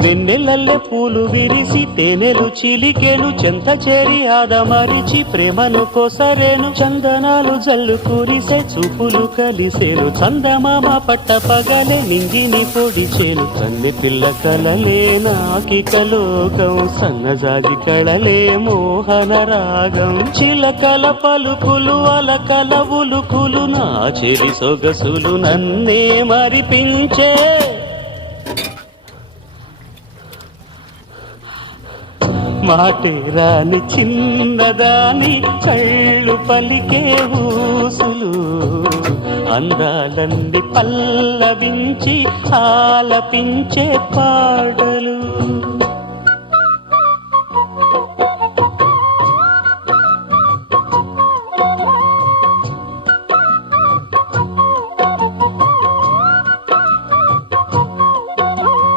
వెన్నెలల్లె పూలు విరిసి తేనెలు చిలికెను చెంత చేరి ఆదమరిచి ప్రేమను కొసరేను చందనాలు జల్లు కురిసే చూపులు కలిసేను చందమామ పట్ట పగలే నింగిని పొడిచేను కన్నె పిల్ల కలలే నాకిక లోకం సన్నజాజి కళలే మోహన రాగం చిలకల పలుకులు అలకల ఉలుకులు నా చెరి సొగసులు నన్నే మరిపించే మాటే రాని చిన్నదాని కళ్ళు పలికే ఊసులు అందాలన్నీ పల్లవించి ఆలపించే పాటలు